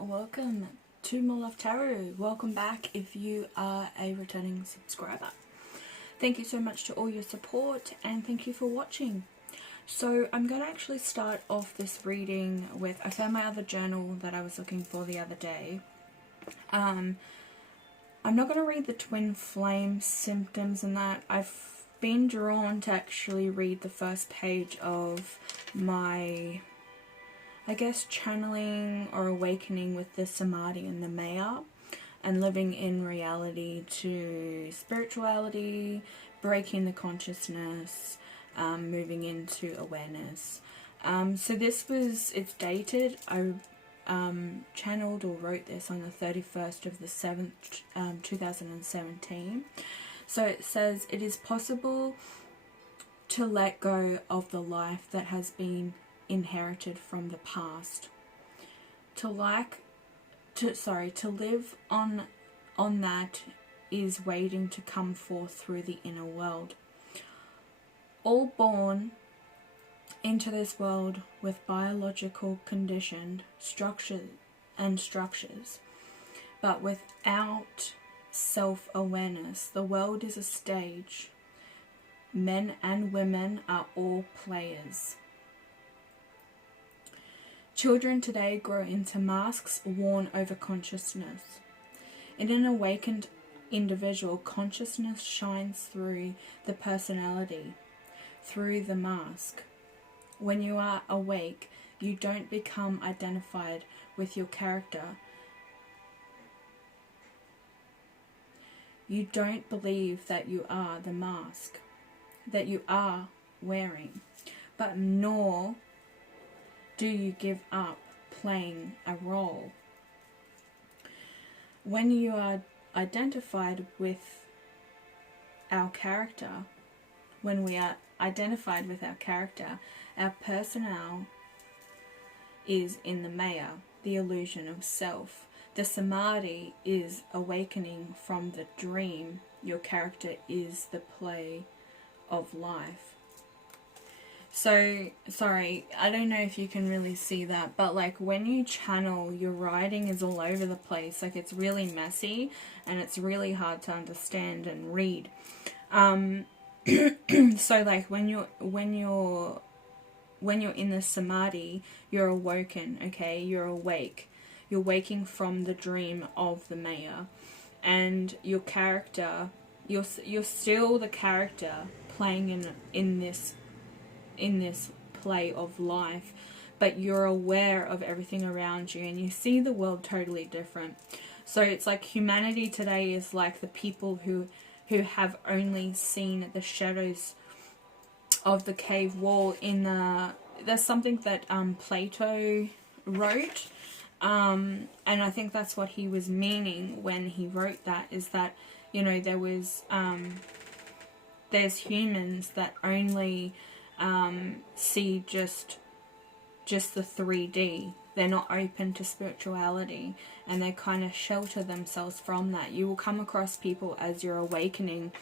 welcome to MORELOVETAROT. Welcome back if you are a returning subscriber. Thank you so much to all your support and thank you for watching. So I'm going to actually start off this reading with, I found my other journal that I was looking for the other day. I'm not going to read the twin flame symptoms and that. I've been drawn to actually read the first page of my, I guess, channeling or awakening with the Samadhi and the Maya, and living in reality to spirituality, breaking the consciousness, moving into awareness. So this was, it's dated, I channeled or wrote this on the 31st of the 7th, 2017. So it says, it is possible to let go of the life that has been inherited from the past. To live on that is waiting to come forth through the inner world. All born into this world with biological conditioned structures, but without self-awareness. The world is a stage. Men and women are all players. Children today grow into masks worn over consciousness. In an awakened individual, consciousness shines through the personality, through the mask. When you are awake, you don't become identified with your character. You don't believe that you are the mask that you are wearing, but nor do you give up playing a role. When you are identified with our character, when we are identified with our character, our personnel is in the Maya, the illusion of self. The Samadhi is awakening from the dream. Your character is the play of life. So, sorry, I don't know if you can really see that, but like when you channel, your writing is all over the place. Like it's really messy and it's really hard to understand and read. So like when you're in the Samadhi, you're awoken, okay? You're awake. You're waking from the dream of the Maya, and your character, you're still the character playing in this play of life, but you're aware of everything around you and you see the world totally different. So it's like humanity today is like the people who have only seen the shadows of the cave wall. There's something that Plato wrote, and I think that's what he was meaning when he wrote that, is that, you know, there's humans that only see just the 3D. They're not open to spirituality and they kind of shelter themselves from that. You will come across people as you're awakening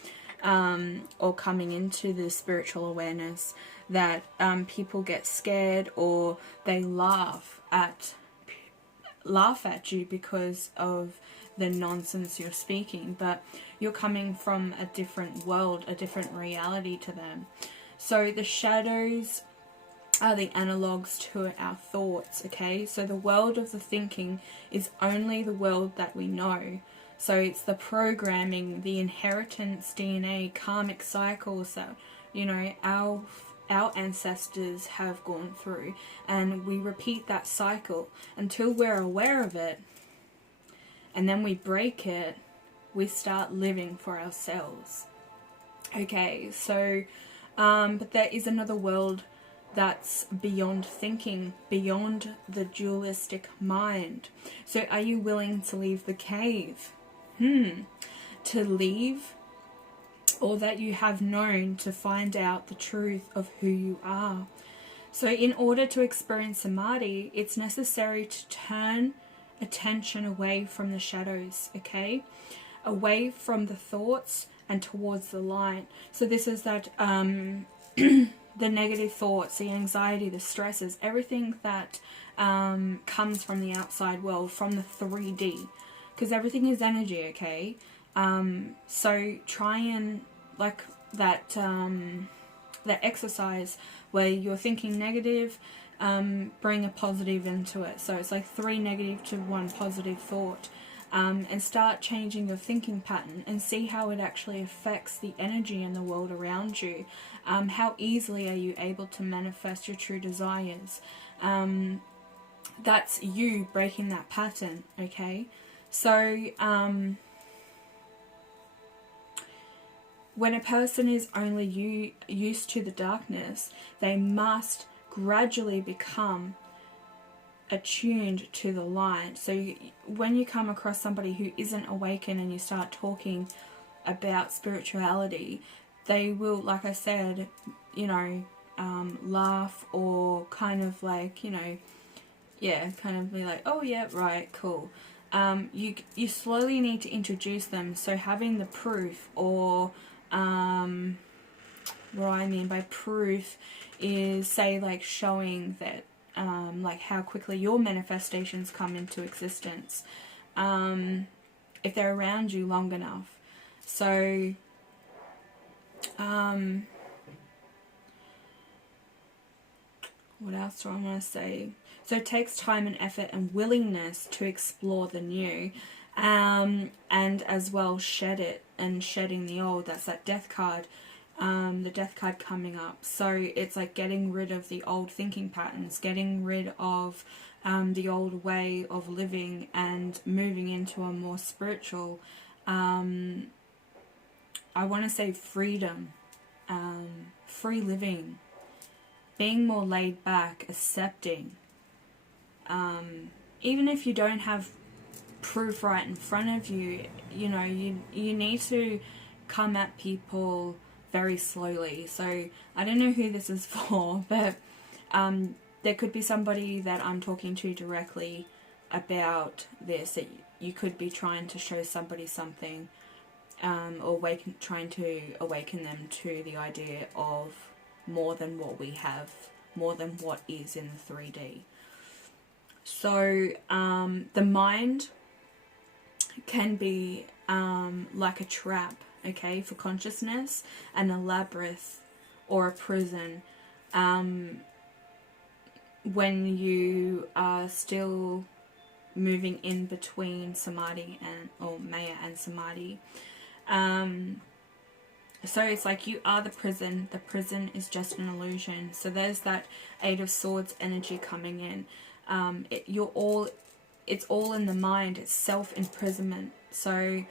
or coming into the spiritual awareness that people get scared or they laugh at you because of the nonsense you're speaking, but you're coming from a different world, a different reality to them. So the shadows are the analogues to our thoughts, okay? So the world of the thinking is only the world that we know. So it's the programming, the inheritance, DNA, karmic cycles that, you know, our ancestors have gone through, and we repeat that cycle until we're aware of it, and then we break it. We start living for ourselves. Okay, so but there is another world that's beyond thinking, beyond the dualistic mind. So are you willing to leave the cave? To leave, or that you have known, to find out the truth of who you are. So in order to experience Samadhi, it's necessary to turn attention away from the shadows, okay? Away from the thoughts and towards the light. So this is that the negative thoughts, the anxiety, the stresses, everything that comes from the outside world, from the 3D, because everything is energy, okay? So try and, like, that exercise where you're thinking negative, bring a positive into it. So it's like 3 negative to 1 positive thought. And start changing your thinking pattern and see how it actually affects the energy in the world around you. How easily are you able to manifest your true desires? That's you breaking that pattern, okay? So when a person is only used to the darkness, they must gradually become attuned to the light. So when you come across somebody who isn't awakened and you start talking about spirituality, they will, like I said, you know, laugh or kind of like, you know, yeah, kind of be like, oh yeah, right, cool. You slowly need to introduce them. So having the proof, or what I mean by proof is, say, like showing that like how quickly your manifestations come into existence, if they're around you long enough. So what else do I want to say? So it takes time and effort and willingness to explore the new, and as well shed it, and shedding the old. That's that death card. The death card coming up. So it's like getting rid of the old thinking patterns, getting rid of the old way of living, and moving into a more spiritual, I want to say freedom, free living, being more laid back, accepting. Even if you don't have proof right in front of you, you know, you need to come at people very slowly. So I don't know who this is for, but there could be somebody that I'm talking to directly about this, that you could be trying to show somebody something, or trying to awaken them to the idea of more than what we have, more than what is in the 3D. So the mind can be like a trap, okay, for consciousness, and a labyrinth or a prison, when you are still moving in between samadhi or maya and samadhi. So it's like you are the prison is just an illusion. So there's that 8 of Swords energy coming in. It's all in the mind. It's self-imprisonment. So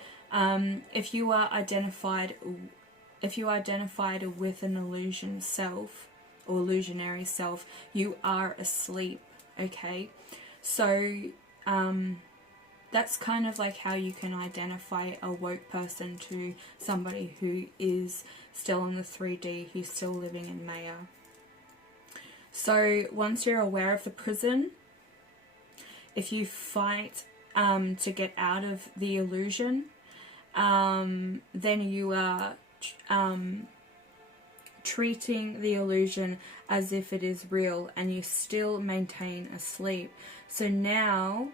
if you are identified with an illusion self, or illusionary self, you are asleep, okay? So that's kind of like how you can identify a woke person to somebody who is still in the 3D, who's still living in Maya. So once you're aware of the prison, if you fight to get out of the illusion, then you are treating the illusion as if it is real, and you still maintain asleep. So now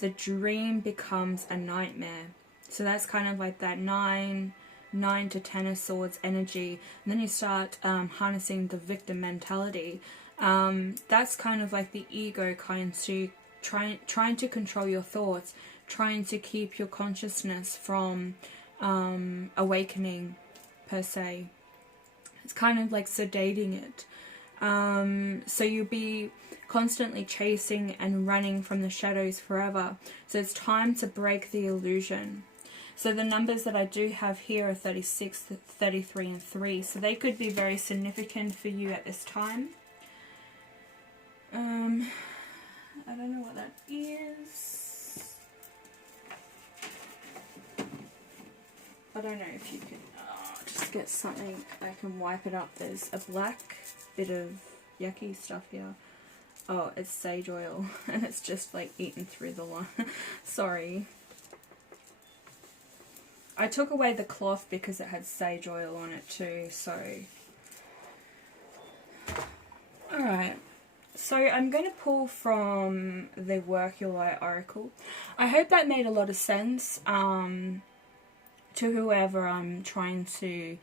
the dream becomes a nightmare. So that's kind of like that 9 to 10 of Swords energy. And then you start harnessing the victim mentality. That's kind of like the ego kind of trying to control your thoughts, trying to keep your consciousness from awakening, per se. It's kind of like sedating it. So you'll be constantly chasing and running from the shadows forever. So it's time to break the illusion. So the numbers that I do have here are 36, 33, and 3. So they could be very significant for you at this time. I don't know what that is. I don't know if you can just get something I can wipe it up. There's a black bit of yucky stuff here. Oh, it's sage oil, and it's just like eaten through the line. Sorry. I took away the cloth because it had sage oil on it too, so. Alright. So I'm going to pull from the Work Your Light Oracle. I hope that made a lot of sense to whoever I'm trying to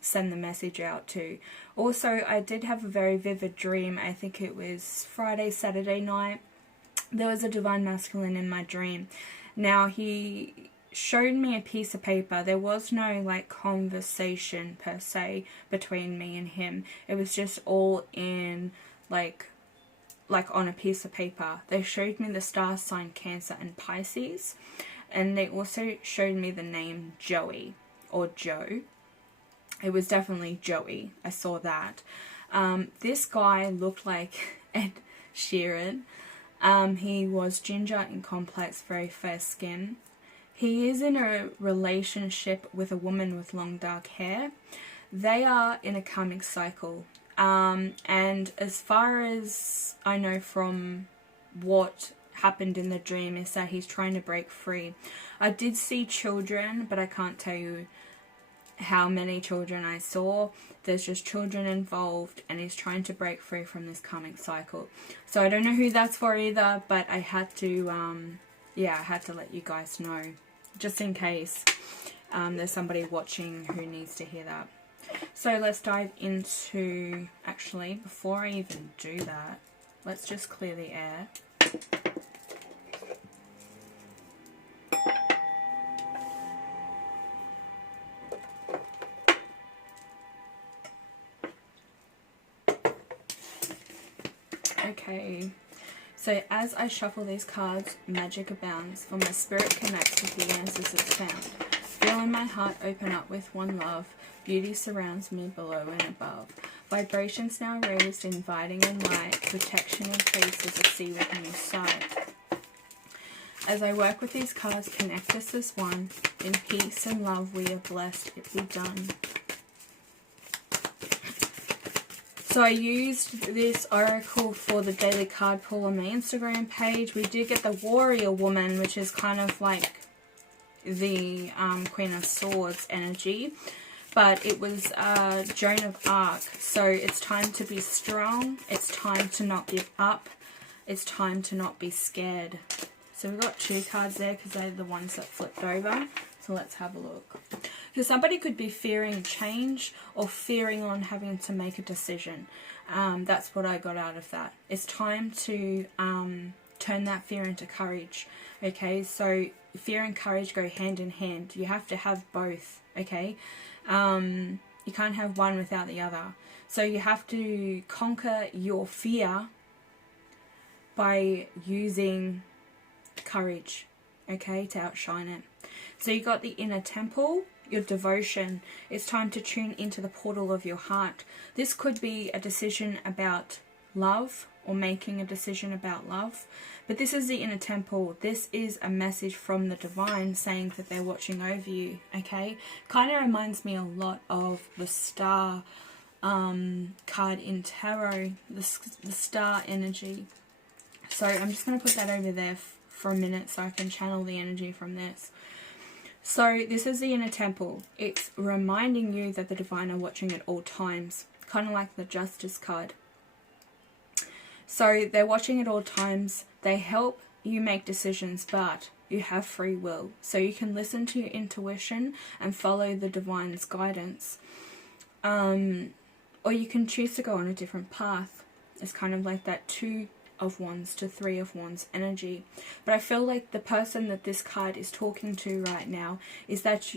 send the message out to. Also, I did have a very vivid dream. I think it was Friday, Saturday night. There was a divine masculine in my dream. Now, he showed me a piece of paper. There was no like conversation per se between me and him. It was just all in like on a piece of paper. They showed me the star sign Cancer and Pisces, and they also showed me the name Joey or Joe. It was definitely Joey. I saw that. This guy looked like Ed Sheeran. He was ginger and complex, very fair skin. He is in a relationship with a woman with long dark hair. They are in a karmic cycle. And as far as I know from what happened in the dream is that he's trying to break free. I did see children, but I can't tell you how many children I saw. There's just children involved, and he's trying to break free from this karmic cycle. So I don't know who that's for either, but I had to, I had to let you guys know, just in case there's somebody watching who needs to hear that. So let's dive into, actually, before I even do that, let's just clear the air. Okay, so as I shuffle these cards, magic abounds, for my spirit connects with the answers it's found. Feeling my heart open up with one love, beauty surrounds me below and above. Vibrations now raised, inviting in light, protection in faces I see with new sight. As I work with these cards, connect us as one. In peace and love we are blessed, it be done. So I used this oracle for the daily card pull on my Instagram page. We did get the Warrior Woman, which is kind of like the Queen of Swords energy. But it was Joan of Arc. So it's time to be strong. It's time to not give up. It's time to not be scared. So we've got two cards there because they're the ones that flipped over. So let's have a look. So somebody could be fearing change or fearing on having to make a decision. That's what I got out of that. It's time to turn that fear into courage. Okay, so fear and courage go hand in hand. You have to have both. Okay, you can't have one without the other. So you have to conquer your fear by using courage, okay, to outshine it. So you got the inner temple, your devotion. It's time to tune into the portal of your heart. This could be a decision about love or making a decision about love. But this is the inner temple. This is a message from the divine saying that they're watching over you, okay? Kind of reminds me a lot of the star card in tarot, the star energy. So I'm just going to put that over there for a minute so I can channel the energy from this. So this is the inner temple. It's reminding you that the divine are watching at all times, kind of like the Justice card. So they're watching at all times. They help you make decisions, but you have free will. So you can listen to your intuition and follow the divine's guidance. Or you can choose to go on a different path. It's kind of like that 2 of Wands to 3 of Wands energy. But I feel like the person that this card is talking to right now is that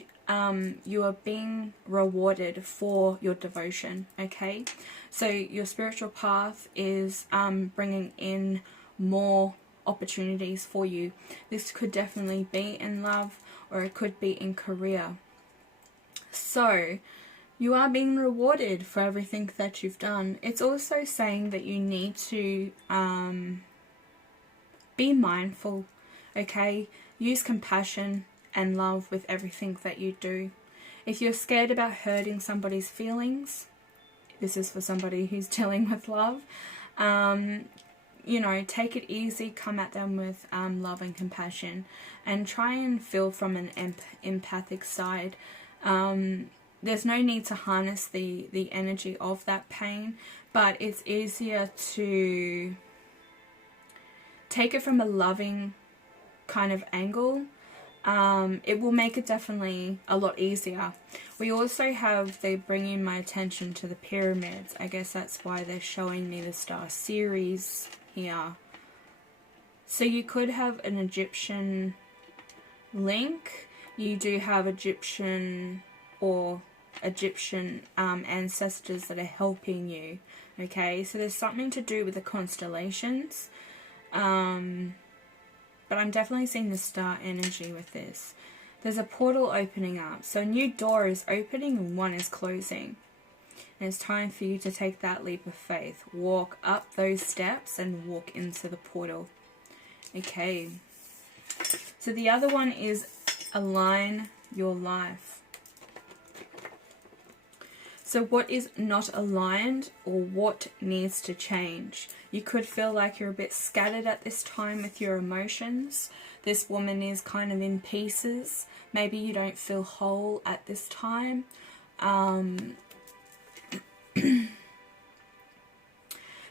you are being rewarded for your devotion, okay? So your spiritual path is bringing in more opportunities for you. This could definitely be in love, or it could be in career. So you are being rewarded for everything that you've done. It's also saying that you need to be mindful, okay? Use compassion and love with everything that you do. If you're scared about hurting somebody's feelings, this is for somebody who's dealing with love, you know, take it easy, come at them with love and compassion, and try and feel from an empathic side. there's no need to harness the energy of that pain, but it's easier to take it from a loving kind of angle. It will make it definitely a lot easier. We also have, they bringing my attention to the pyramids. I guess that's why they're showing me the star series here. So you could have an Egyptian link. You do have Egyptian ancestors that are helping you. Okay, so there's something to do with the constellations. But I'm definitely seeing the star energy with this. There's a portal opening up. So a new door is opening and one is closing. And it's time for you to take that leap of faith. Walk up those steps and walk into the portal. Okay. So the other one is align your life. So what is not aligned, or what needs to change? You could feel like you're a bit scattered at this time with your emotions. This woman is kind of in pieces. Maybe you don't feel whole at this time.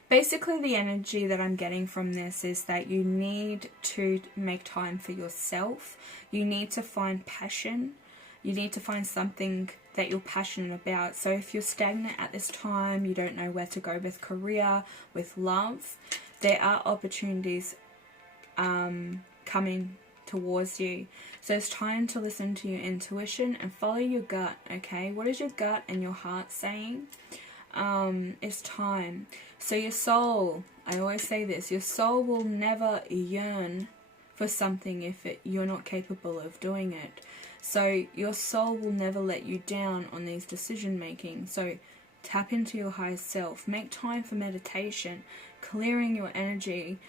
Basically, the energy that I'm getting from this is that you need to make time for yourself. You need to find passion. You need to find something that you're passionate about. So if you're stagnant at this time, you don't know where to go with career, with love, there are opportunities coming towards you. So it's time to listen to your intuition and follow your gut, okay? What is your gut and your heart saying? It's time. So your soul, I always say this, your soul will never yearn for something if you're not capable of doing it. So your soul will never let you down on these decision making. So tap into your higher self. Make time for meditation, clearing your energy.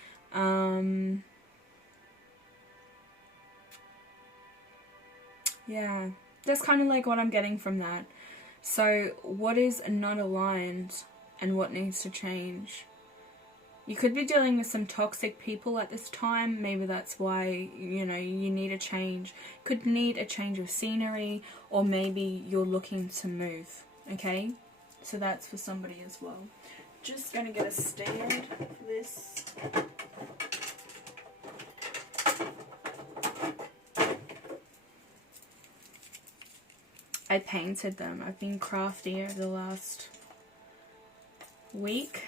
Yeah, that's kind of like what I'm getting from that. So what is not aligned and what needs to change? You could be dealing with some toxic people at this time. Maybe that's why, you know, you need a change. Could need a change of scenery, or maybe you're looking to move. Okay? So that's for somebody as well. Just going to get a stand for this. I painted them. I've been crafty over the last week.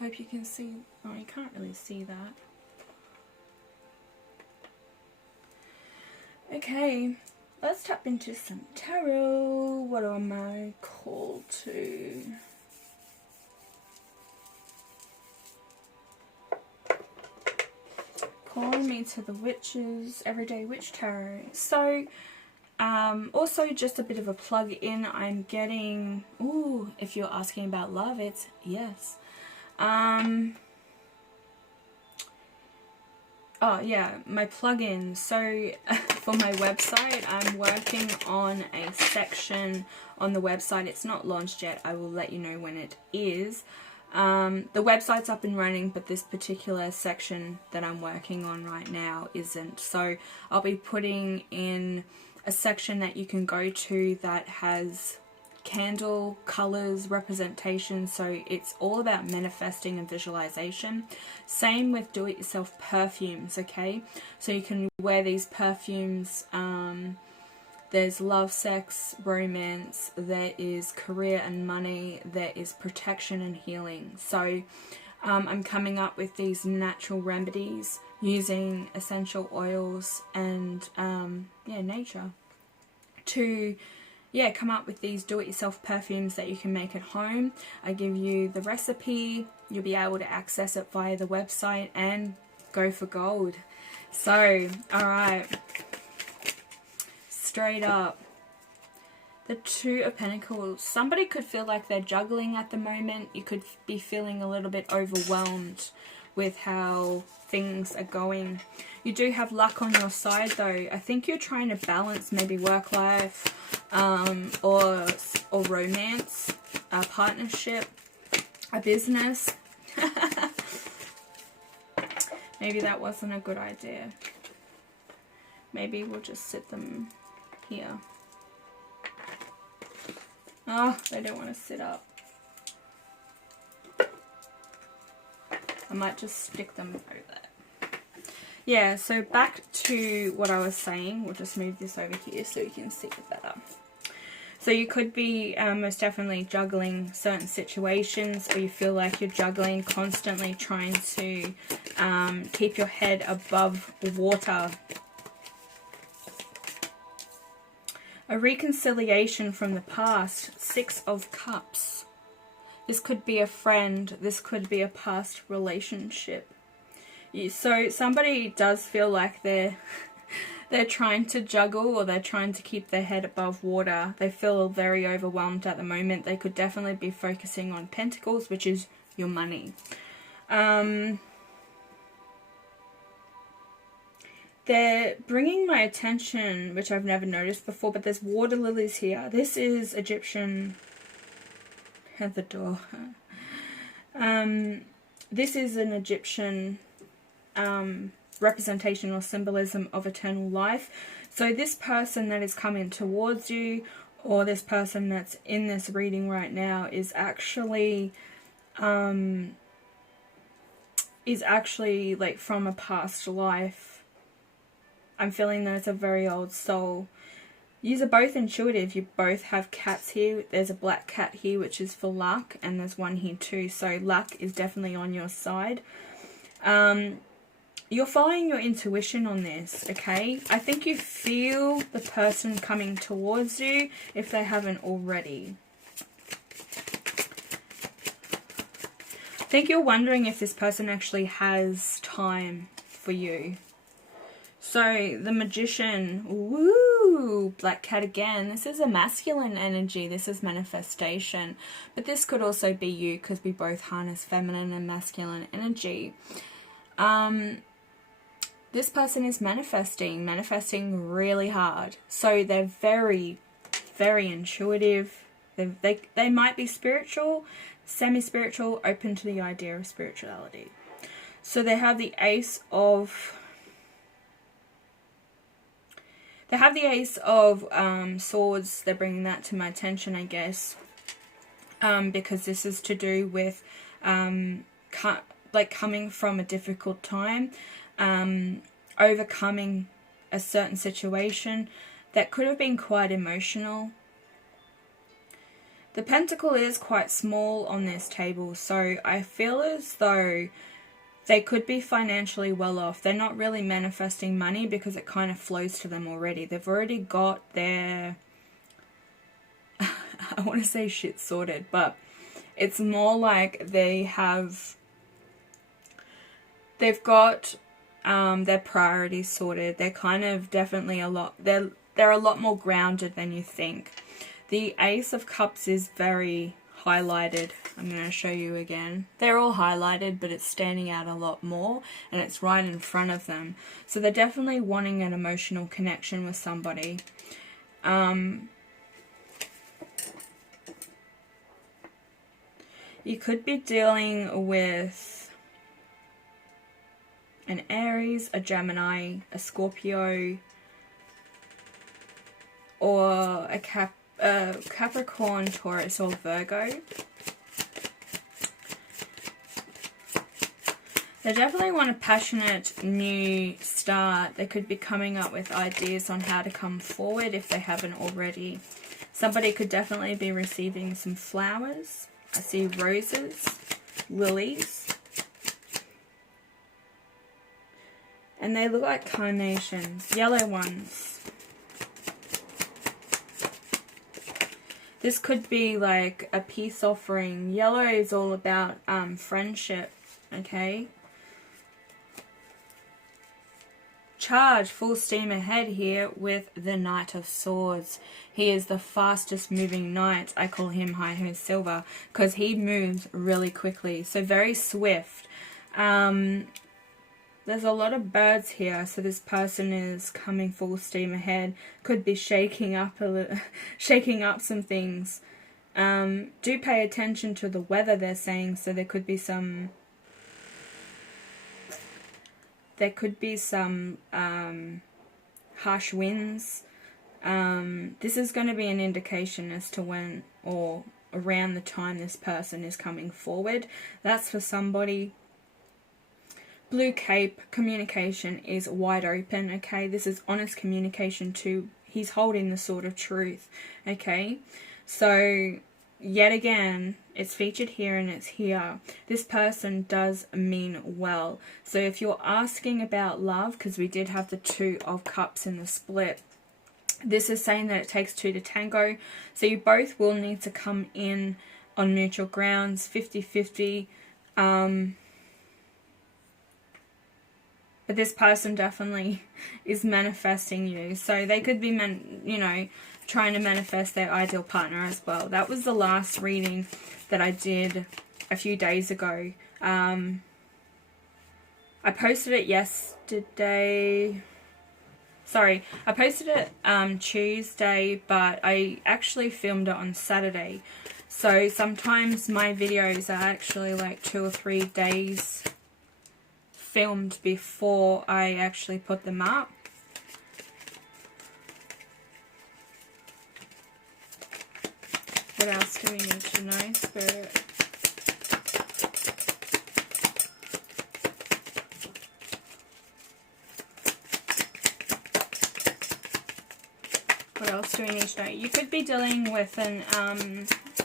Hope you can see. Oh, you can't really see that. Okay, let's tap into some tarot. What am I called to? Calling me to the witches, everyday witch tarot. So, also just a bit of a plug in. I'm getting. Ooh, if you're asking about love, it's yes. Oh yeah, my plugin. So for my website, I'm working on a section on the website. It's not launched yet. I will let you know when it is. The website's up and running, but this particular section that I'm working on right now isn't. So I'll be putting in a section that you can go to that has candle colors, representation. So it's all about manifesting and visualization. Same with do-it-yourself perfumes, okay? So you can wear these perfumes. There's love, sex, romance, there is career and money, there is protection and healing. So I'm coming up with these natural remedies using essential oils and nature to come up with these do-it-yourself perfumes that you can make at home. I give you the recipe. You'll be able to access it via the website and go for gold. So, alright. Straight up. The Two of Pentacles. Somebody could feel like they're juggling at the moment. You could be feeling a little bit overwhelmed with how things are going. You do have luck on your side though. I think you're trying to balance maybe work life or romance, a partnership, a business. Maybe that wasn't a good idea. Maybe we'll just sit them here. Oh, they don't want to sit up. I might just stick them over there. Yeah, so back to what I was saying. We'll just move this over here so you can see it better. So you could be most definitely juggling certain situations, or you feel like you're juggling constantly, trying to keep your head above water. A reconciliation from the past, 6 of Cups. This could be a friend, this could be a past relationship. So somebody does feel like they're trying to juggle, or they're trying to keep their head above water. They feel very overwhelmed at the moment. They could definitely be focusing on Pentacles, which is your money. They're bringing my attention, which I've never noticed before, but there's water lilies here. This is Egyptian at the door. This is an Egyptian representation or symbolism of eternal life. So this person that is coming towards you, or this person that's in this reading right now, is actually like from a past life. I'm feeling that it's a very old soul. Yous are both intuitive. You both have cats here. There's a black cat here, which is for luck, and there's one here too. So luck is definitely on your side. You're following your intuition on this, okay? I think you feel the person coming towards you if they haven't already. I think you're wondering if this person actually has time for you. So, the Magician, woo, black cat again. This is a masculine energy. This is manifestation. But this could also be you, because we both harness feminine and masculine energy. This person is manifesting really hard. So, they're very, very intuitive. They might be spiritual, semi-spiritual, open to the idea of spirituality. So, they have the Ace of... They have the Ace of Swords. They're bringing that to my attention, I guess, because this is to do with like coming from a difficult time, overcoming a certain situation that could have been quite emotional. The Pentacle is quite small on this table, so I feel as though they could be financially well off. They're not really manifesting money because it kind of flows to them already. They've already got their, I want to say shit sorted, but it's more like they've got their priorities sorted. They're kind of definitely they're a lot more grounded than you think. The Ace of Cups is very highlighted. I'm going to show you again. They're all highlighted, but it's standing out a lot more, and it's right in front of them. So they're definitely wanting an emotional connection with somebody. You could be dealing with an Aries, a Gemini, a Scorpio, or a Capricorn, Taurus, or Virgo. They definitely want a passionate new start. They could be coming up with ideas on how to come forward if they haven't already. Somebody could definitely be receiving some flowers. I see roses, lilies, and they look like carnations, yellow ones. This could be like a peace offering. Yellow is all about friendship, okay? Charge, full steam ahead here with the Knight of Swords. He is the fastest moving knight. I call him Hi-Ho Silver because he moves really quickly. So very swift. There's a lot of birds here, so this person is coming full steam ahead. Could be shaking up some things. Do pay attention to the weather, they're saying, so there could be some harsh winds. This is going to be an indication as to when or around the time this person is coming forward. That's for somebody. Blue Cape, communication is wide open, okay? This is honest communication too. He's holding the sword of truth, okay? So, yet again, it's featured here and it's here. This person does mean well. So if you're asking about love, because we did have the Two of Cups in the split, this is saying that it takes two to tango. So you both will need to come in on neutral grounds, 50-50. But this person definitely is manifesting you. So they could be, trying to manifest their ideal partner as well. That was the last reading that I did a few days ago. I posted it yesterday. Sorry, I posted it Tuesday, but I actually filmed it on Saturday. So sometimes my videos are actually like 2 or 3 days filmed before I actually put them up. What else do we need to know, Spirit? What else do we need to know? You could be dealing with an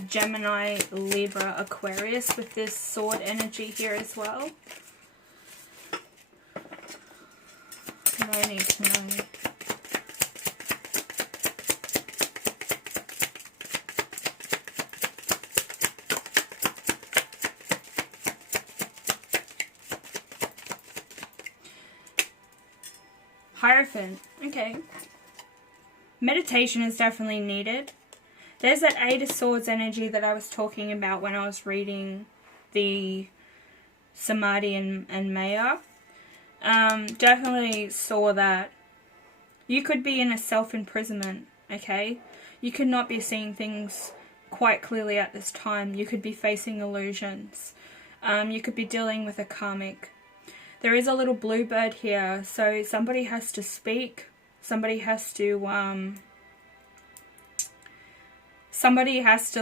Gemini, Libra, Aquarius with this sword energy here as well. What do I need to know? Hierophant. Okay. Meditation is definitely needed. There's that Eight of Swords energy that I was talking about when I was reading the Samadhi and Maya. Definitely saw that. You could be in a self-imprisonment, okay? You could not be seeing things quite clearly at this time. You could be facing illusions. You could be dealing with a karmic. There is a little bluebird here, so somebody has to speak. Somebody has to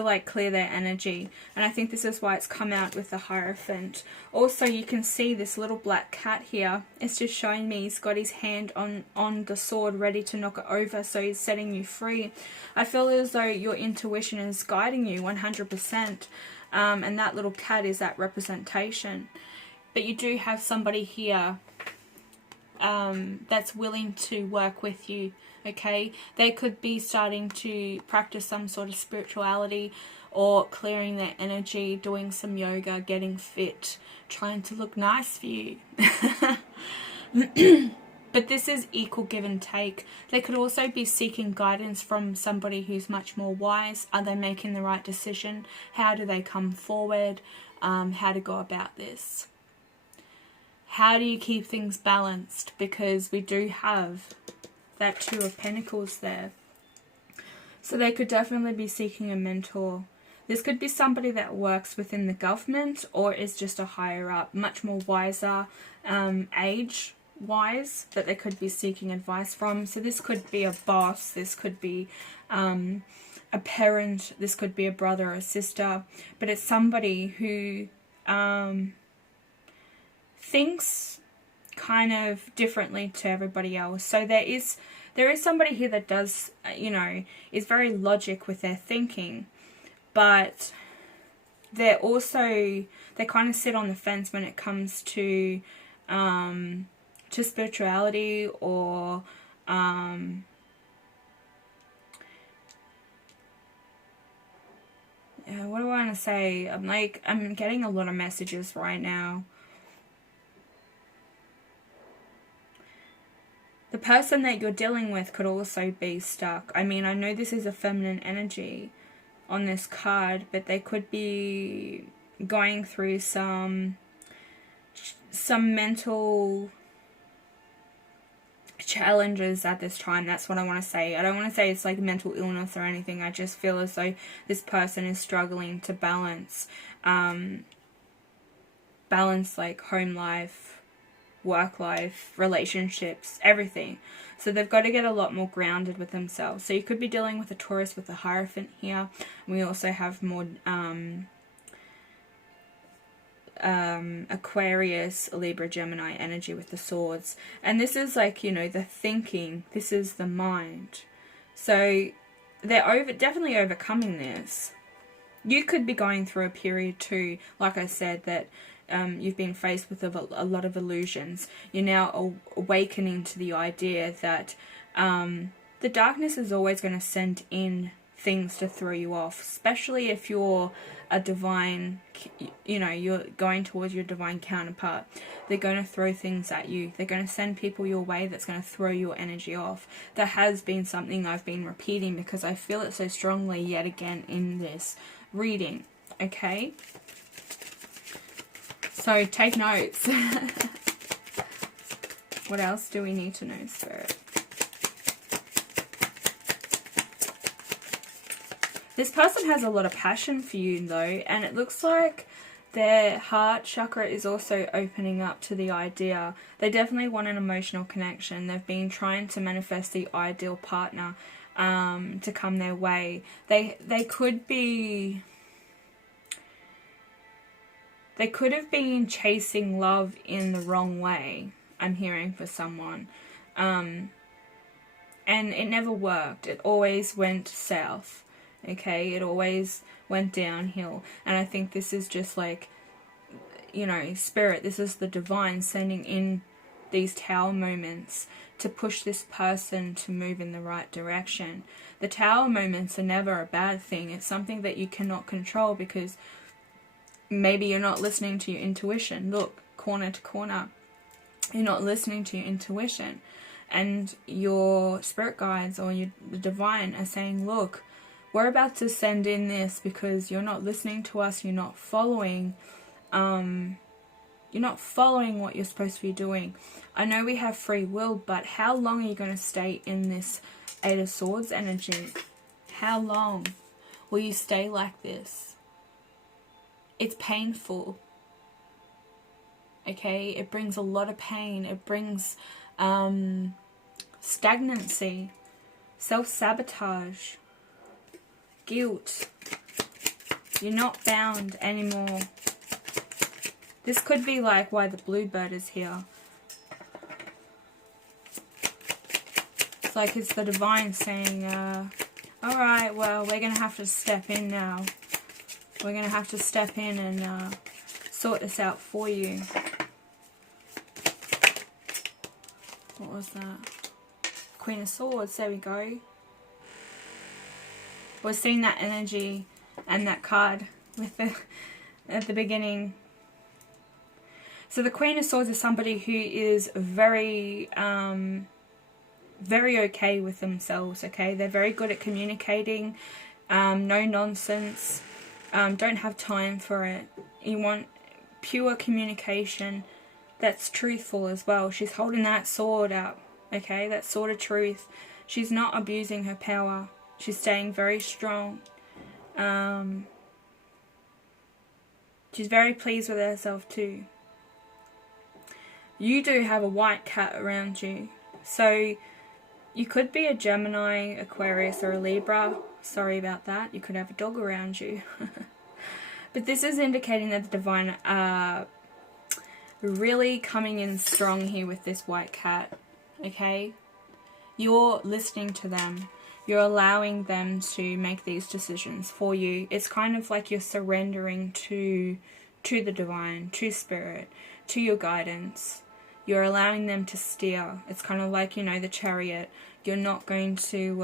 like clear their energy, and I think this is why it's come out with the Hierophant. Also, you can see this little black cat here. It's just showing me he's got his hand on the sword ready to knock it over, so he's setting you free. I feel as though your intuition is guiding you 100%, and that little cat is that representation. But you do have somebody here that's willing to work with you, okay? They could be starting to practice some sort of spirituality or clearing their energy, doing some yoga, getting fit, trying to look nice for you. But this is equal give and take. They could also be seeking guidance from somebody who's much more wise. Are they making the right decision? How do they come forward? How to go about this? How do you keep things balanced? Because we do have that Two of Pentacles there. So they could definitely be seeking a mentor. This could be somebody that works within the government or is just a higher up, much more wiser, age-wise, that they could be seeking advice from. So this could be a boss, this could be a parent, this could be a brother or a sister, but it's somebody who thinks kind of differently to everybody else. So there is somebody here that does, is very logic with their thinking, but they kind of sit on the fence when it comes to spirituality or what do I want to say? I'm getting a lot of messages right now. The person that you're dealing with could also be stuck. I mean, I know this is a feminine energy on this card, but they could be going through some mental challenges at this time. That's what I want to say. I don't want to say it's like mental illness or anything. I just feel as though this person is struggling to balance like home life, work life, relationships, everything. So they've got to get a lot more grounded with themselves. So you could be dealing with a Taurus with a Hierophant here. We also have more Aquarius, Libra, Gemini energy with the swords. And this is like, you know, the thinking. This is the mind. So they're definitely overcoming this. You could be going through a period too, like I said, that you've been faced with a lot of illusions. You're now awakening to the idea that the darkness is always going to send in things to throw you off, especially if you're a divine, you know, you're going towards your divine counterpart. They're going to throw things at you. They're going to send people your way that's going to throw your energy off. That has been something I've been repeating because I feel it so strongly yet again in this reading. Okay? So take notes. What else do we need to know, Spirit? This person has a lot of passion for you though, and it looks like their heart chakra is also opening up to the idea. They definitely want an emotional connection. They've been trying to manifest the ideal partner to come their way. They could have been chasing love in the wrong way, I'm hearing for someone. And it never worked. It always went south. Okay, it always went downhill. And I think this is just like, you know, Spirit, this is the divine sending in these Tower moments to push this person to move in the right direction. The Tower moments are never a bad thing. It's something that you cannot control because maybe you're not listening to your intuition. Look, corner to corner. You're not listening to your intuition. And your spirit guides or the divine are saying, look, we're about to send in this because you're not listening to us. You're not following. You're not following what you're supposed to be doing. I know we have free will, but how long are you going to stay in this Eight of Swords energy? How long will you stay like this? It's painful. Okay, it brings a lot of pain. It brings stagnancy, self-sabotage, guilt. You're not bound anymore. This could be like why the bluebird is here. It's like it's the divine saying, alright, well, we're going to have to step in now. We're going to have to step in and sort this out for you. What was that? Queen of Swords, there we go. We're seeing that energy and that card with at the beginning. So the Queen of Swords is somebody who is very very okay with themselves, okay? They're very good at communicating, no nonsense, don't have time for it. You want pure communication that's truthful as well. She's holding that sword up, okay? That sword of truth. She's not abusing her power. She's staying very strong. She's very pleased with herself too. You do have a white cat around you. So you could be a Gemini, Aquarius, or a Libra. Sorry about that. You could have a dog around you. But this is indicating that the divine are really coming in strong here with this white cat. Okay? You're listening to them. You're allowing them to make these decisions for you. It's kind of like you're surrendering to the divine, to spirit, to your guidance. You're allowing them to steer. It's kind of like, you know, the chariot. You're not going to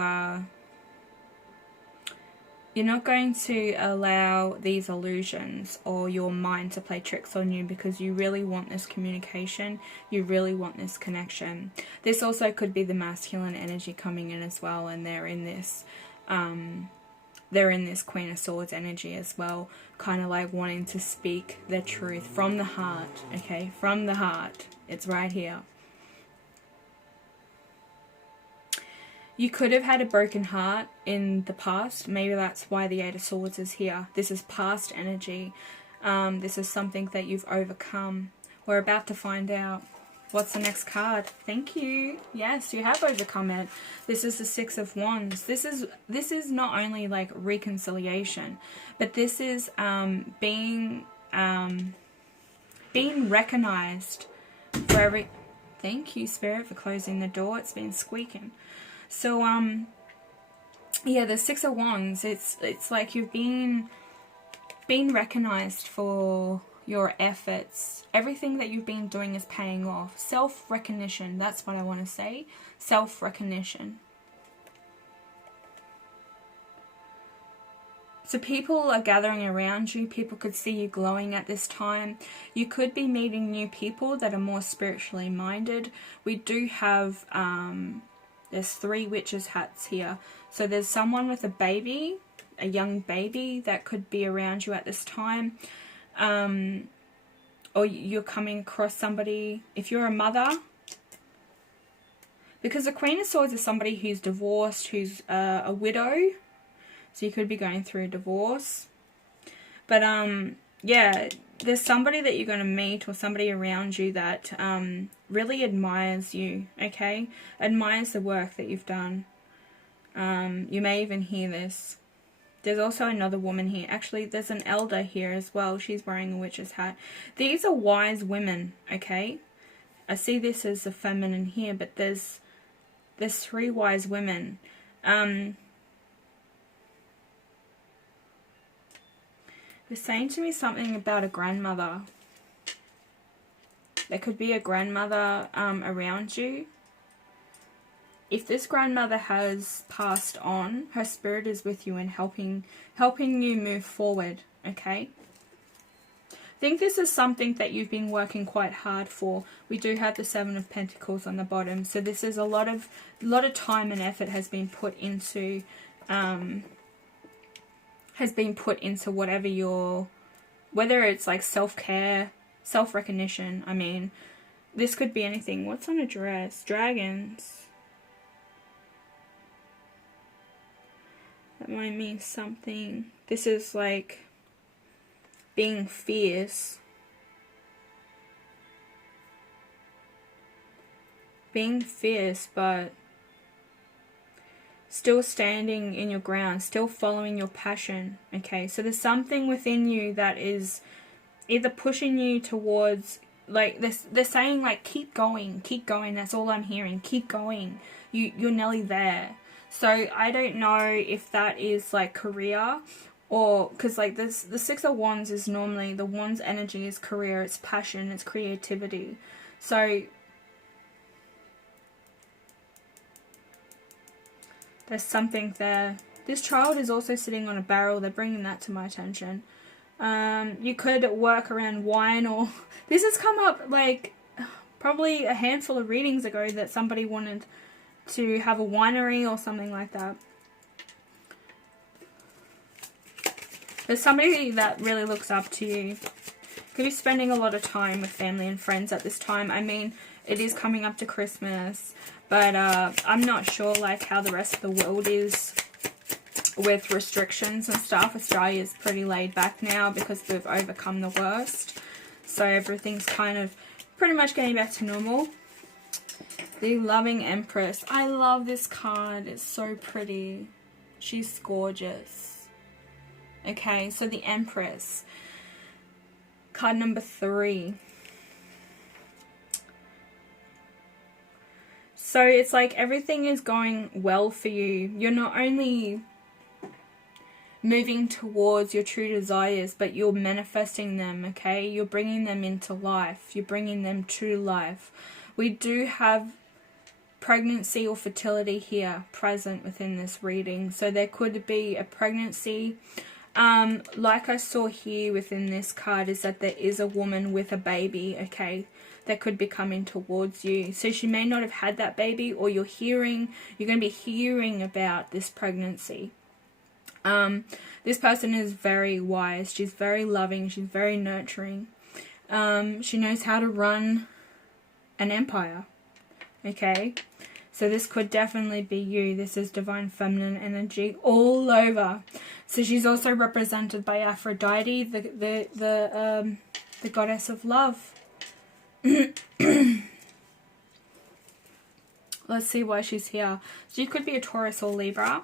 allow these illusions or your mind to play tricks on you because you really want this communication. You really want this connection. This also could be the masculine energy coming in as well, and they're in this Queen of Swords energy as well, kind of like wanting to speak their truth from the heart, okay? From the heart. It's right here. You could have had a broken heart in the past. Maybe that's why the Eight of Swords is here. This is past energy. This is something that you've overcome. We're about to find out. What's the next card? Thank you. Yes, you have overcome it. This is the Six of Wands. This is not only like reconciliation, but this is being recognized for every... Thank you, Spirit, for closing the door. It's been squeaking. So yeah, the Six of Wands, it's like you've been recognized for your efforts. Everything that you've been doing is paying off. Self-recognition, that's what I want to say. Self-recognition. So people are gathering around you. People could see you glowing at this time. You could be meeting new people that are more spiritually minded. We do have, there's 3 witches' hats here. So there's someone with a baby, a young baby that could be around you at this time. Or you're coming across somebody, if you're a mother, because the Queen of Swords is somebody who's divorced, who's a widow, so you could be going through a divorce. But yeah, there's somebody that you're going to meet, or somebody around you that really admires you, okay? Admires the work that you've done. You may even hear this. There's also another woman here. Actually, there's an elder here as well. She's wearing a witch's hat. These are wise women, okay? I see this as a feminine here, but there's 3 wise women. They're saying to me something about a grandmother. There could be a grandmother around you. If this grandmother has passed on, her spirit is with you and helping you move forward, okay? I think this is something that you've been working quite hard for. We do have the 7 of Pentacles on the bottom, so this is a lot of time and effort has been put into whatever your, whether it's like self-care, self-recognition. I mean, this could be anything. What's on a dress? Dragons. That might mean something. This is like being fierce. Being fierce, but still standing in your ground, still following your passion. Okay, so there's something within you that is either pushing you towards, like they're saying like keep going, that's all I'm hearing. Keep going. You're nearly there. So I don't know if that is like career, or because like this, the 6 of Wands is normally, the Wands energy is career, it's passion, it's creativity. So there's something there. This child is also sitting on a barrel. They're bringing that to my attention. You could work around wine, or this has come up like probably a handful of readings ago that somebody wanted to have a winery or something like that. There's somebody that really looks up to you. Could be spending a lot of time with family and friends at this time. I mean, it is coming up to Christmas, but I'm not sure like how the rest of the world is with restrictions and stuff. Australia is pretty laid back now because we've overcome the worst. So everything's kind of pretty much getting back to normal. The Loving Empress. I love this card. It's so pretty. She's gorgeous. Okay, so the Empress. Card number 3. So it's like everything is going well for you. You're not only moving towards your true desires, but you're manifesting them, okay? You're bringing them into life. You're bringing them to life. We do have pregnancy or fertility here present within this reading. So there could be a pregnancy. Like I saw here within this card is that there is a woman with a baby, okay, that could be coming towards you. So she may not have had that baby, or you're going to be hearing about this pregnancy. This person is very wise. She's very loving. She's very nurturing. She knows how to run an empire. Okay, so this could definitely be you. This is divine feminine energy all over. So she's also represented by Aphrodite, the goddess of love. Let's see why she's here. So you could be a Taurus or Libra.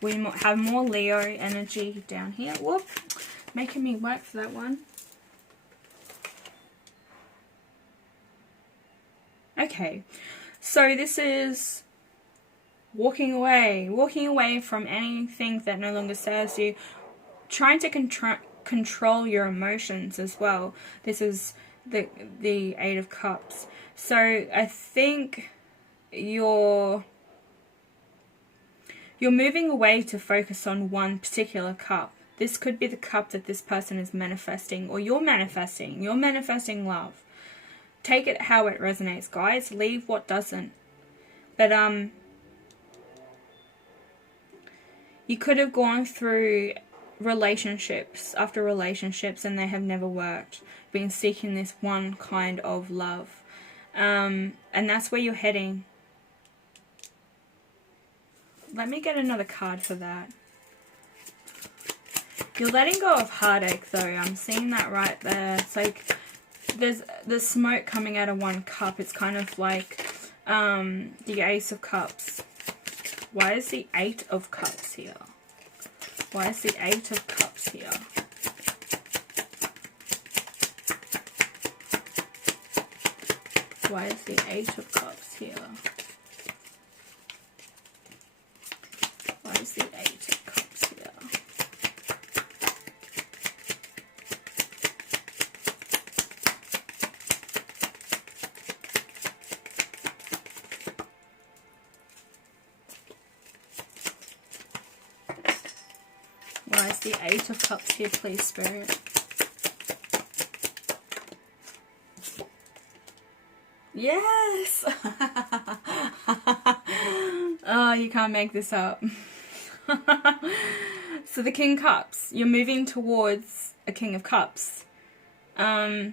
We have more Leo energy down here. Whoop. Making me work for that one. Okay. So this is walking away from anything that no longer serves you. Trying to control your emotions as well. This is the Eight of Cups. So I think you're moving away to focus on one particular cup. This could be the cup that this person is manifesting, or you're manifesting. You're manifesting love. Take it how it resonates, guys. Leave what doesn't. But you could have gone through relationships after relationships and they have never worked. Been seeking this one kind of love. And that's where you're heading. Let me get another card for that. You're letting go of heartache though. I'm seeing that right there. It's like there's smoke coming out of one cup. It's kind of like the Ace of Cups. Why is the Eight of Cups here? Why is the Eight of Cups here? Why is the Eight of Cups here? Why is the Eight of Cups here? Why is the Eight of Cups here, please, Spirit? Yes! Oh, you can't make this up. So the King of Cups. You're moving towards a King of Cups. This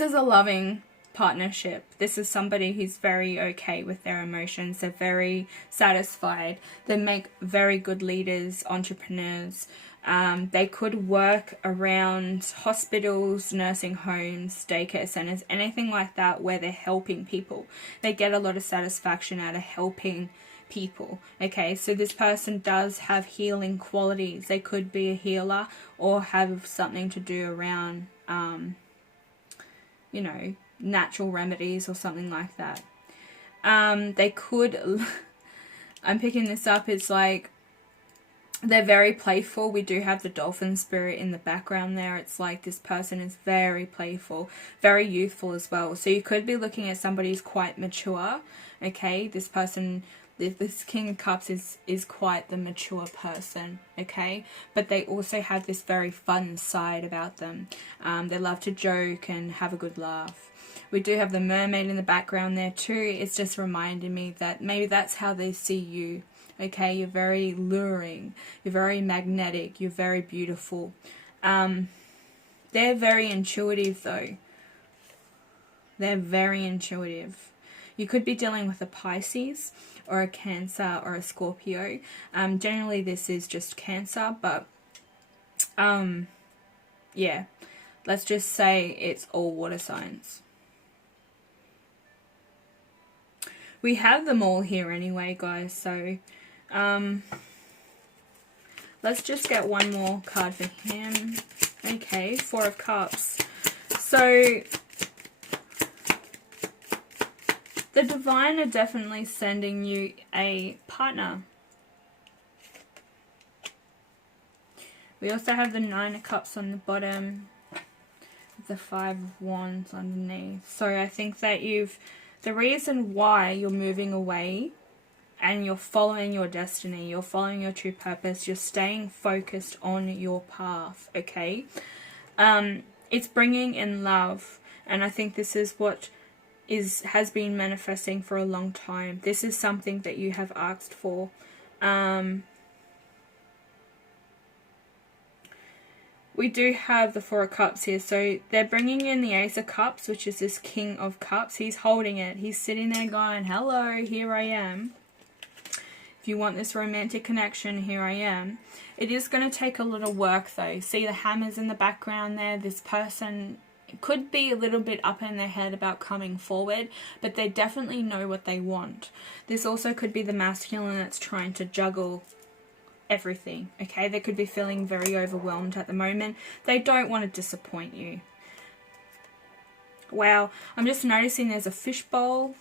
is a loving partnership. This is somebody who's very okay with their emotions. They're very satisfied. They make very good leaders, entrepreneurs. They could work around hospitals, nursing homes, daycare centers, anything like that where they're helping people. They get a lot of satisfaction out of helping people. Okay, so this person does have healing qualities. They could be a healer or have something to do around, you know, natural remedies or something like that. They could, I'm picking this up, it's like they're very playful. We do have the dolphin spirit in the background there. It's like this person is very playful, very youthful as well. So you could be looking at somebody who's quite mature. Okay, this person, this King of Cups is quite the mature person. Okay, but they also have this very fun side about them. They love to joke and have a good laugh. We do have the mermaid in the background there too. It's just reminding me that maybe that's how they see you. Okay, you're very luring, you're very magnetic, you're very beautiful. They're very intuitive though. They're very intuitive. You could be dealing with a Pisces or a Cancer or a Scorpio. Generally this is just Cancer, but yeah, let's just say it's all water signs. We have them all here anyway, guys, so let's just get one more card for him. Okay, Four of Cups. So the Divine are definitely sending you a partner. We also have the Nine of Cups on the bottom, the Five of Wands underneath. So I think that the reason why you're moving away and you're following your destiny, you're following your true purpose, you're staying focused on your path, okay? It's bringing in love, and I think this is what has been manifesting for a long time. This is something that you have asked for. We do have the Four of Cups here, so they're bringing in the Ace of Cups, which is this King of Cups. He's holding it. He's sitting there going, hello, here I am. If you want this romantic connection, here I am. It is going to take a little work though. See the hammers in the background there? This person could be a little bit up in their head about coming forward, but they definitely know what they want. This also could be the masculine that's trying to juggle everything, okay? They could be feeling very overwhelmed at the moment. They don't want to disappoint you. Wow, I'm just noticing there's a fishbowl.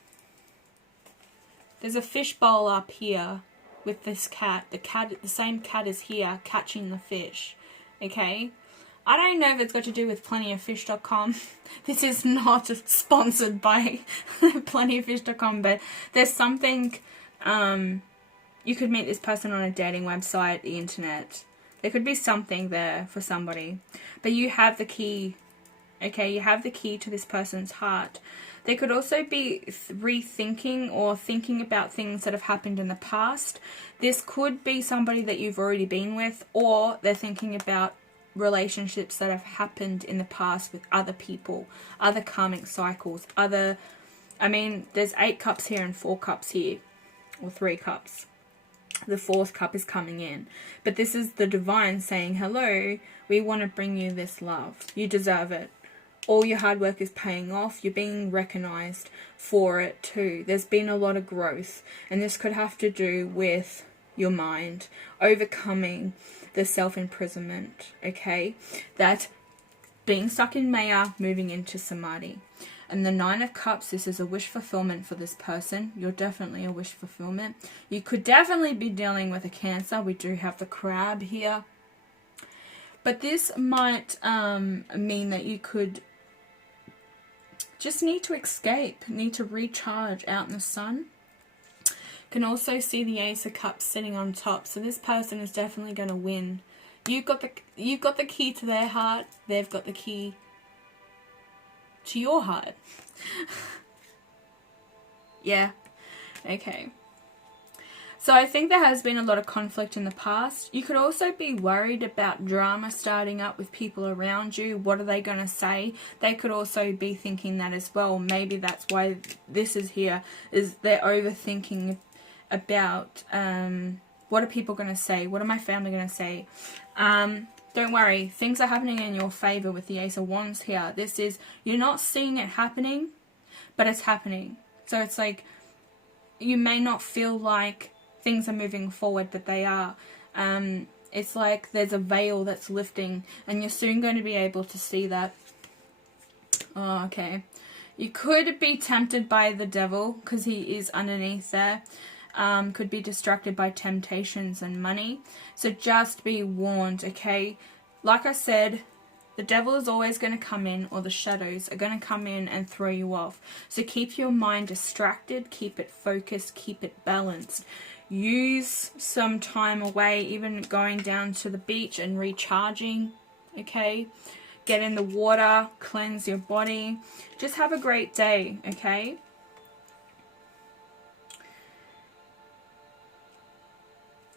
There's a fishbowl up here with this cat. The same cat is here catching the fish, okay? I don't know if it's got to do with plentyoffish.com. This is not sponsored by plentyoffish.com, but there's something, you could meet this person on a dating website, the internet. There could be something there for somebody. But you have the key, okay? You have the key to this person's heart. They could also be rethinking or thinking about things that have happened in the past. This could be somebody that you've already been with, or they're thinking about relationships that have happened in the past with other people, other karmic cycles, I mean, there's 8 cups here and 4 cups here, or 3 cups. The 4th cup is coming in. But this is the divine saying, hello, we want to bring you this love. You deserve it. All your hard work is paying off. You're being recognized for it too. There's been a lot of growth, and this could have to do with your mind, overcoming the self-imprisonment, okay? That being stuck in Maya, moving into Samadhi. And the 9 of Cups, this is a wish fulfillment for this person. You're definitely a wish fulfillment. You could definitely be dealing with a Cancer. We do have the crab here. But this might mean that you could just need to escape, need to recharge out in the sun. Can also see the Ace of Cups sitting on top. So this person is definitely going to win. You've got the key to their heart. They've got the key to your heart. Yeah. Okay. So I think there has been a lot of conflict in the past. You could also be worried about drama starting up with people around you. What are they going to say? They could also be thinking that as well. Maybe that's why this is here, is they're overthinking about what are people going to say? What are my family going to say? Don't worry. Things are happening in your favor with the Ace of Wands here. This is, you're not seeing it happening, but it's happening. So it's like, you may not feel like things are moving forward, but they are. It's like there's a veil that's lifting, and you're soon going to be able to see that. Oh, okay. You could be tempted by the devil, because he is underneath there. Could be distracted by temptations and money. So just be warned, okay? Like I said, the devil is always going to come in, or the shadows are going to come in and throw you off. So keep your mind distracted, keep it focused, keep it balanced. Use some time away, even going down to the beach and recharging, okay? Get in the water, cleanse your body. Just have a great day, okay?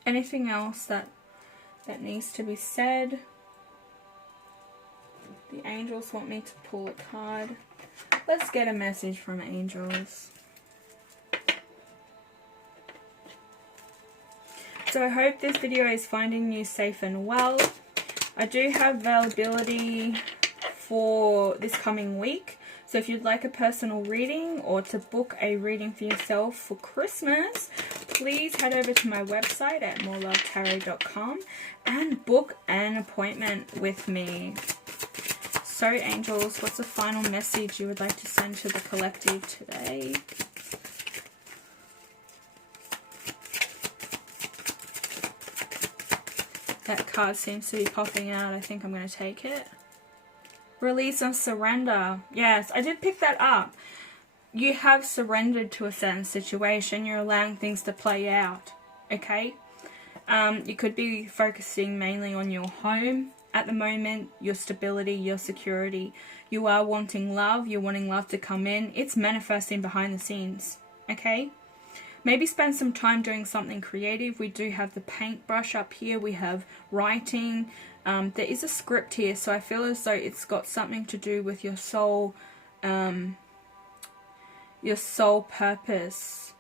Anything else that needs to be said? The angels want me to pull a card. Let's get a message from angels. So I hope this video is finding you safe and well. I do have availability for this coming week. So if you'd like a personal reading or to book a reading for yourself for Christmas, please head over to my website at MORELOVETAROT.com and book an appointment with me. So angels, what's the final message you would like to send to the collective today? That card seems to be popping out. I think I'm going to take it. Release and surrender. Yes, I did pick that up. You have surrendered to a certain situation. You're allowing things to play out. Okay? You could be focusing mainly on your home at the moment, your stability, your security. You are wanting love. You're wanting love to come in. It's manifesting behind the scenes. Okay? Maybe spend some time doing something creative. We do have the paintbrush up here. We have writing. There is a script here, so I feel as though it's got something to do with your soul purpose,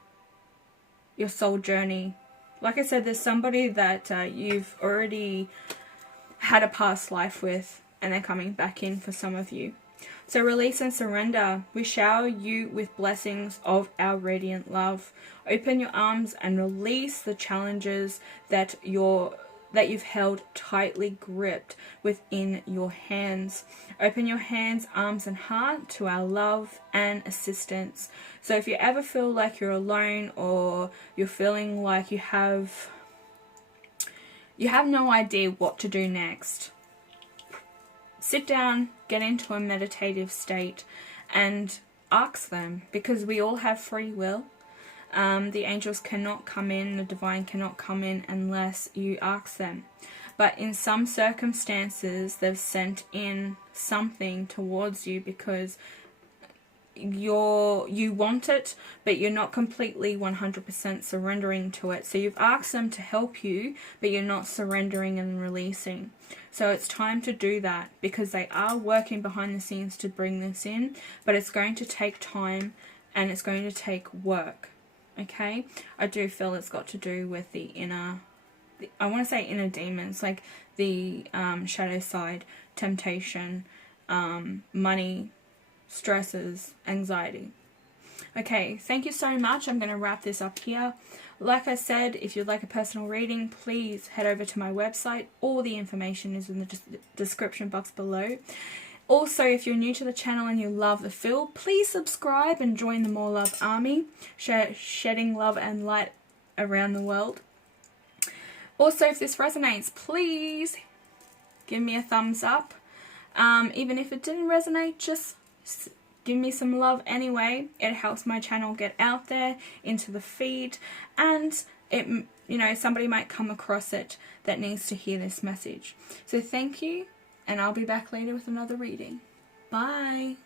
your soul journey. Like I said, there's somebody that you've already had a past life with, and they're coming back in for some of you. So release and surrender. We shower you with blessings of our radiant love. Open your arms and release the challenges that you've held tightly gripped within your hands. Open your hands, arms, and heart to our love and assistance. So if you ever feel like you're alone, or you're feeling like you have no idea what to do next, sit down, get into a meditative state, and ask them, because we all have free will. The angels cannot come in, the divine cannot come in unless you ask them. But in some circumstances, they've sent in something towards you because you want it, but you're not completely 100% surrendering to it. So you've asked them to help you, but you're not surrendering and releasing. So it's time to do that, because they are working behind the scenes to bring this in, but it's going to take time and it's going to take work. Okay, I do feel it's got to do with the inner, I want to say inner demons, like the shadow side, temptation, money, stresses, anxiety. Okay, thank you so much. I'm going to wrap this up here. Like I said, if you'd like a personal reading, please head over to my website. All the information is in the description box below. Also, if you're new to the channel and you love the feel, please subscribe and join the More Love Army, shedding love and light around the world. Also, if this resonates, please give me a thumbs up. Even if it didn't resonate, just give me some love anyway. It helps my channel get out there into the feed, and it, somebody might come across it that needs to hear this message. So thank you, and I'll be back later with another reading. Bye.